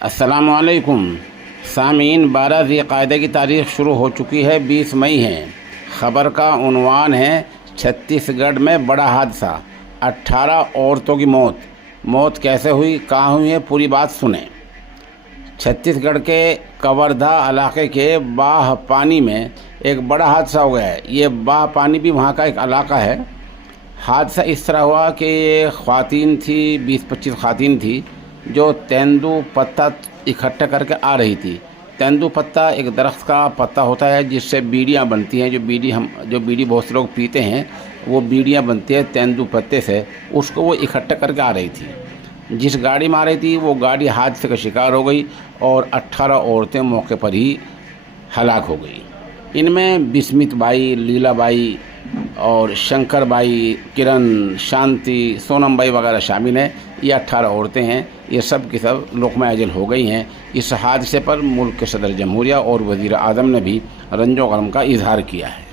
السلام علیکم سامعین، 12 ذی القعدہ کی تاریخ شروع ہو چکی ہے، 20 مئی ہے۔ خبر کا عنوان ہے چھتیس گڑھ میں بڑا حادثہ، 18 عورتوں کی موت کیسے ہوئی، کہاں ہوئی ہے، پوری بات سنیں۔ چھتیس گڑھ کے کوردھا علاقے کے باہ پانی میں ایک بڑا حادثہ ہو گیا ہے۔ یہ باہ پانی بھی وہاں کا ایک علاقہ ہے۔ حادثہ اس طرح ہوا کہ یہ خواتین تھی، 20-25 خواتین تھی جو تیندو پتا اکٹھا کر کے آ رہی تھی۔ تیندو پتا ایک درخت کا پتا ہوتا ہے جس سے بیڑیاں بنتی ہیں، جو بیڑی بہت سے لوگ پیتے ہیں، وہ بیڑیاں بنتی ہے تیندو پتے سے۔ اس کو وہ اکٹھا کر کے آ رہی تھی۔ جس گاڑی میں آ رہی تھی وہ گاڑی حادثے کا شکار ہو گئی اور 18 عورتیں موقع پر ہی ہلاک ہو گئی۔ ان میں بسمت بائی، لیلا بائی اور شنکر بائی، کرن، شانتی، سونم بائی وغیرہ شامل ہیں۔ یہ 18 عورتیں ہیں، یہ سب کی سب لقمہ اجل ہو گئی ہیں۔ اس حادثے پر ملک کے صدر جمہوریہ اور وزیر اعظم نے بھی رنج و غم کا اظہار کیا ہے۔